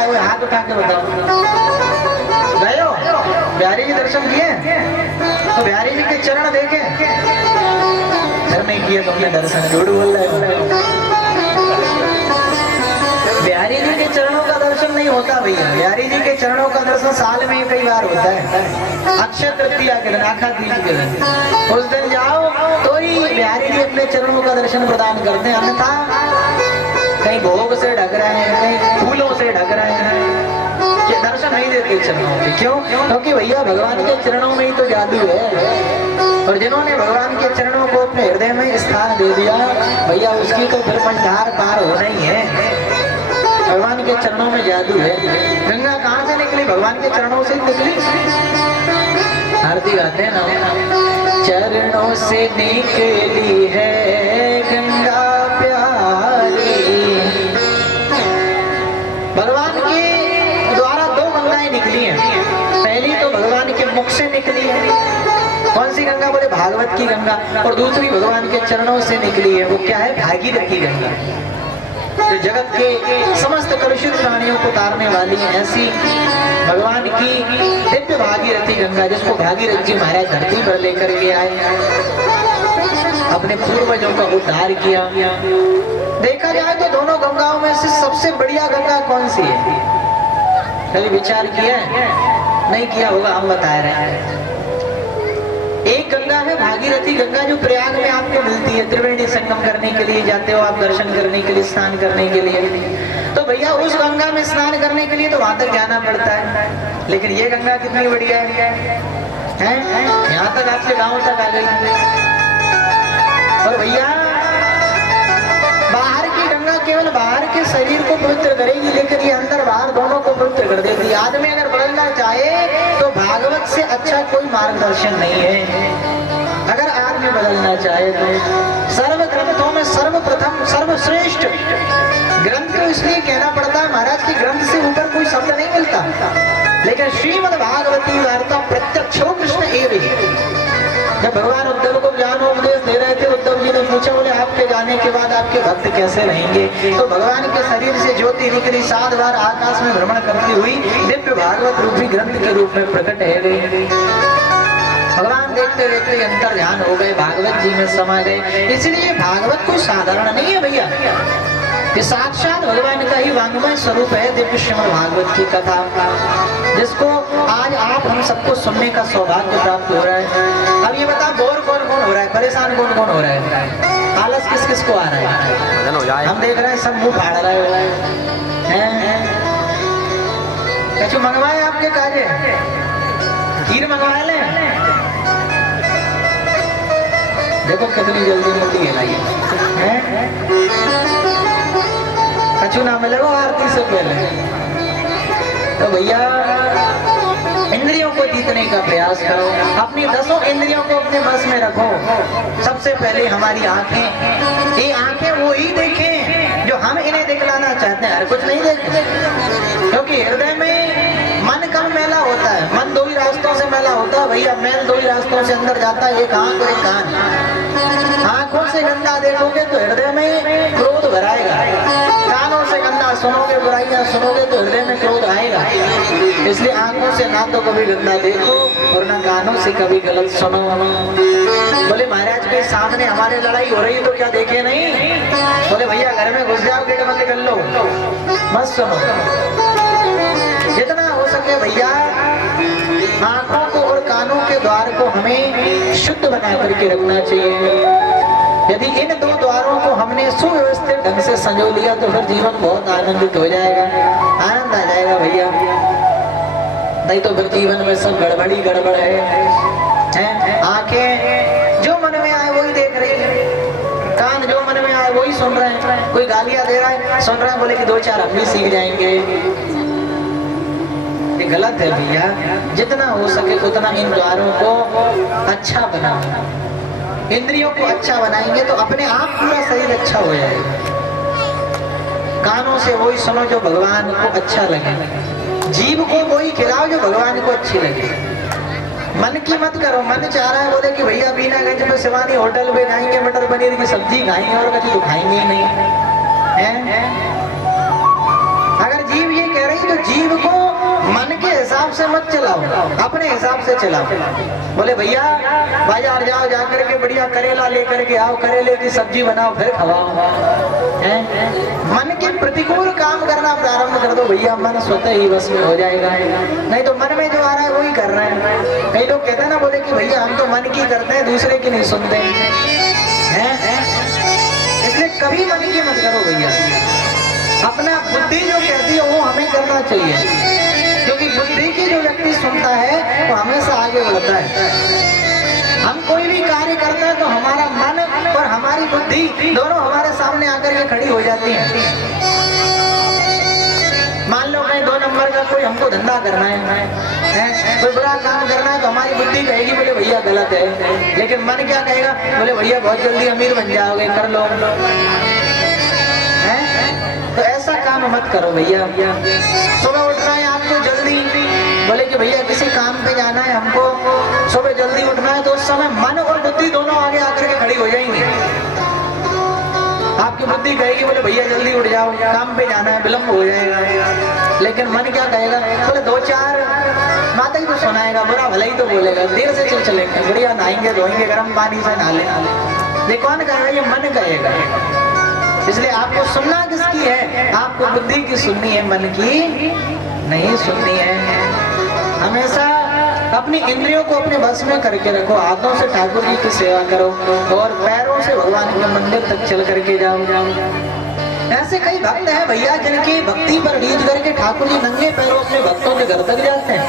आए हुए हाथ उठा के बताओ, गए हो बिहारी जी दर्शन किए? तो बिहारी जी के चरण देखे? फिर नहीं किए तुमने दर्शन, झूठ बोल रहे हो। बिहारी जी के चरणों का दर्शन नहीं होता भैया, बिहारी जी के चरणों का दर्शन साल में कई बार होता है। अक्षय तृतीया के दिन, आखा तीज के दिन, उस दिन जाओ तो ही बिहारी जी अपने चरणों का दर्शन प्रदान करते हैं, अन्यथा कहीं भोग से ढक रहे हैं, कहीं फूलों से ढक रहे हैं, दर्शन नहीं देते चरणों के। क्यों? क्योंकि भैया भगवान के चरणों में ही तो जादू है, और जिन्होंने भगवान के चरणों को अपने हृदय में स्थान दे दिया भैया, उसकी तो फिर पंचधार पार होना ही है। भगवान के चरणों में जादू है। गंगा कहाँ से निकली? भगवान के चरणों से निकली। आरती गाते हैं ना, चरणों से निकली है गंगा प्यारी। भगवान के द्वारा दो गंगाएं निकली हैं। पहली तो भगवान के मुख से निकली है, कौन सी गंगा? बोले भागवत की गंगा। और दूसरी भगवान के चरणों से निकली है, वो क्या है? भागीरथी गंगा, जो जगत के समस्त कलुषित प्राणियों को तारने वाली है। ऐसी भगवान की दिव्य भागीरथी गंगा, जिसको भागीरथ जी महाराज धरती पर लेकर के आए, अपने पूर्वजों का उद्धार किया। देखा जाए तो दोनों गंगाओं में से सबसे बढ़िया गंगा कौन सी है? कभी विचार किया है? नहीं किया होगा, हम बता रहे हैं। एक गंगा है भागीरथी गंगा, जो प्रयाग में आपको मिलती है। त्रिवेणी संगम करने के लिए जाते हो आप, दर्शन करने के लिए, स्नान करने के लिए, तो भैया उस गंगा में स्नान करने के लिए तो वहां तक जाना पड़ता है। लेकिन ये गंगा कितनी बढ़िया है, यहाँ तक आपके गांव तक आ गई। और भैया बाहर की गंगा केवल बाहर के शरीर को पवित्र करेगी, लेकिन ये अंदर बाहर दोनों को पवित्र कर देगी। आदमी अगर बदलना चाहे तो भागवत से अच्छा कोई मार्गदर्शन नहीं है। अगर आदमी बदलना चाहे तो सर्व ग्रंथों में सर्वप्रथम सर्वश्रेष्ठ ग्रंथ को इसलिए कहना पड़ता है, महाराज की ग्रंथ से ऊपर कोई शब्द नहीं मिलता। लेकिन श्रीमद् भागवती वार्ता प्रत्यक्षो कृष्ण एवं। जब भगवान उद्धव को ज्ञान उपदेश दे रहे थे, उद्धव जी ने पूछा, बोले आपके जाने के बाद आपके भक्त कैसे रहेंगे? तो भगवान के शरीर से ज्योति निकली, 7 बार आकाश में भ्रमण करती हुई दिव्य भागवत रूपी ग्रंथ के रूप में प्रकट है। भगवान देखते देखते अंतर ध्यान हो गए, भागवत जी में समा गए। इसलिए भागवत कोई साधारण नहीं है भैया, ये साक्षात भगवान का ही वांग्मय स्वरूप है, दिव्य श्रीमद् भागवत की कथा, जिसको आज आप हम सबको सुनने का सौभाग्य प्राप्त हो रहा है। अब ये बता, बोर कौन कौन हो रहा है, परेशान कौन कौन हो रहा है, आलस किस किस को आ रहा है? हम देख रहे हैं सब मुंह फाड़ रहे हैं। कुछ मंगवाए आपके काजे? खीर मंगवा ले, देखो कितनी जल्दी मुट्ठी है। कछु ना मिलेगा आरती से पहले। तो भैया इंद्रियों को जीतने का प्रयास करो, अपनी 10 इंद्रियों को अपने बस में रखो। सबसे पहले हमारी आंखें, ये आंखें वो ही देखें जो हम इन्हें दिखलाना चाहते हैं, हर कुछ नहीं देखते। क्योंकि हृदय में मन कम मैला होता है, मन 2 ही रास्तों से मैला होता है भैया। मैल 2 ही रास्तों से अंदर जाता है, एक आंख और एक कान। आंखों से गंदा देखोगे तो हृदय में क्रोध भराएगा, कानों से गंदा सुनोगे, बुराइयां सुनोगे तो हृदय में क्रोध आएगा। इसलिए आंखों से ना तो कभी गंदा देखो और ना कानों से कभी गलत सुनो। बोले महाराज के सामने हमारे लड़ाई हो रही तो क्या देखे नहीं? बोले भैया घर में घुस जाओ, गेट बंद कर लो, मत सुनो। जितना हो सके भैया आंखों को और कानों के द्वार को हमें शुद्ध बना करके रखना चाहिए। यदि इन 2 द्वारों को हमने सुव्यवस्थित ढंग से संजो लिया तो फिर जीवन बहुत आनंदित हो जाएगा, आनंद आ जाएगा भैया। नहीं तो फिर जीवन में सब गड़बड़ी गड़बड़ है। आंखें जो मन में आए वही देख रही है, कान जो मन में आए वही सुन रहे हैं। कोई गालियां दे रहा है, सुन रहे हैं, बोले कि 2-4 हम भी सीख जाएंगे। ये गलत है भैया। जितना हो सके उतना इन द्वारों को अच्छा बनाओ। इंद्रियों को अच्छा बनाएंगे तो अपने आप पूरा शरीर अच्छा हो जाएगा। कानों से वही सुनो जो भगवान को अच्छा लगे, जीभ को वही खिलाओ जो भगवान को अच्छी लगे। मन की मत करो, मन चाह रहा है बोले कि भैया बीनागंज में शिवानी होटल में जाएंगे, मटर पनीर की सब्जी खाएंगे और कभी तो खाएंगे ही नहीं है। अगर जीव ये कह रही तो हिसाब से मत चलाओ, अपने हिसाब से चलाओ। बोले भैया बाजार जाओ, जा करके बढ़िया करेला लेकर के आओ, करेले की सब्जी बनाओ फिर खवाओ। मन के प्रतिकूल काम करना प्रारंभ कर दो भैया, मन स्वतः ही बस में हो जाएगा। नहीं तो मन में जो आ रहा है वही कर रहे हैं। कई लोग कहते हैं ना, बोले कि भैया हम तो मन की करते हैं, दूसरे की नहीं सुनते हैं। इसलिए कभी मन की मत करो भैया, अपना बुद्धि जो कहती है वो हमें करना चाहिए, क्योंकि बुद्धि की जो व्यक्ति सुनता है वो हमेशा आगे बढ़ता है। हम कोई भी कार्य करते हैं तो हमारा मन और हमारी बुद्धि दोनों हमारे सामने आकर के खड़ी हो जाती है। मान लो मैं 2 नंबर का कोई हमको धंधा करना है, कोई बुरा काम करना है, तो हमारी बुद्धि कहेगी बोले भैया गलत है, लेकिन मन क्या कहेगा, बोले भैया बहुत जल्दी अमीर बन जाओगे, कर लो। तो ऐसा काम मत करो भैया। सुबह उठना है आपको जल्दी, बोले कि भैया किसी काम पे जाना है हमको, सुबह जल्दी उठना है, तो उस समय मन और बुद्धि दोनों आगे आकर के खड़ी हो जाएंगी। आपकी बुद्धि कहेगी बोले भैया जल्दी उठ जाओ, काम पे जाना है, विलम्ब हो जाएगा। लेकिन मन क्या कहेगा, बोले 2-4 माता ही तो सुनाएगा, बुरा भला ही तो बोलेगा, देर से चल चलेंगे, बढ़िया नहाएंगे धोएंगे, गर्म पानी से नहा ले। कौन कहेगा, ये मन कहेगा। इसलिए आपको सुनना किसकी है, आपको बुद्धि की सुननी है, मन की नहीं सुननी है। हमेशा अपनी इंद्रियों को अपने बस में करके रखो, हाथों से ठाकुर जी की सेवा करो और पैरों से भगवान के मंदिर तक चल करके जाओ। ऐसे कई भक्त हैं भैया जिनकी भक्ति पर रीझ करके ठाकुर जी नंगे पैरों अपने भक्तों के घर तक जाते हैं।